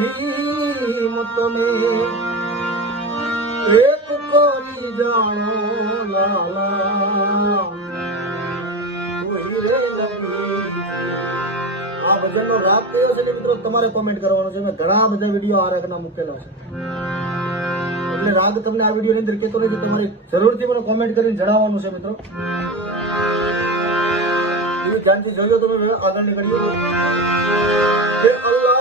રહીમ તમે એક કરી જાણો લાલા કોઈ રે નબી। આ ભજનનો રાગ કયો છે મિત્રો તમારે કોમેન્ટ કરવાનો છે। મેં ઘણા બધા વિડીયો આ રાગના મૂકેલા છે એટલે રાગ તમને આ વિડીયોની અંદર કહેતો નથી, તમારે જરૂરથી મને કોમેન્ટ કરીને જણાવવાનું છે મિત્રો। એ ધ્યાનથી જોજો તમે આગળ નીકળીએ। અલ્લાહ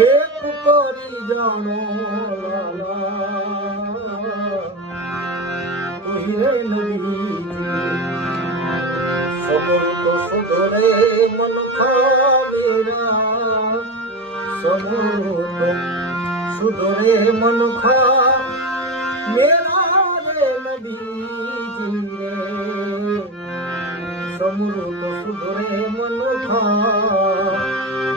એક કરી જાણો સમૂહ તો સુધરે મન ખાવેરા સમૂહ તો સુધરે મન ખા મેરા રે નબીજી રે સમૂહ તો સુધરે મન ખા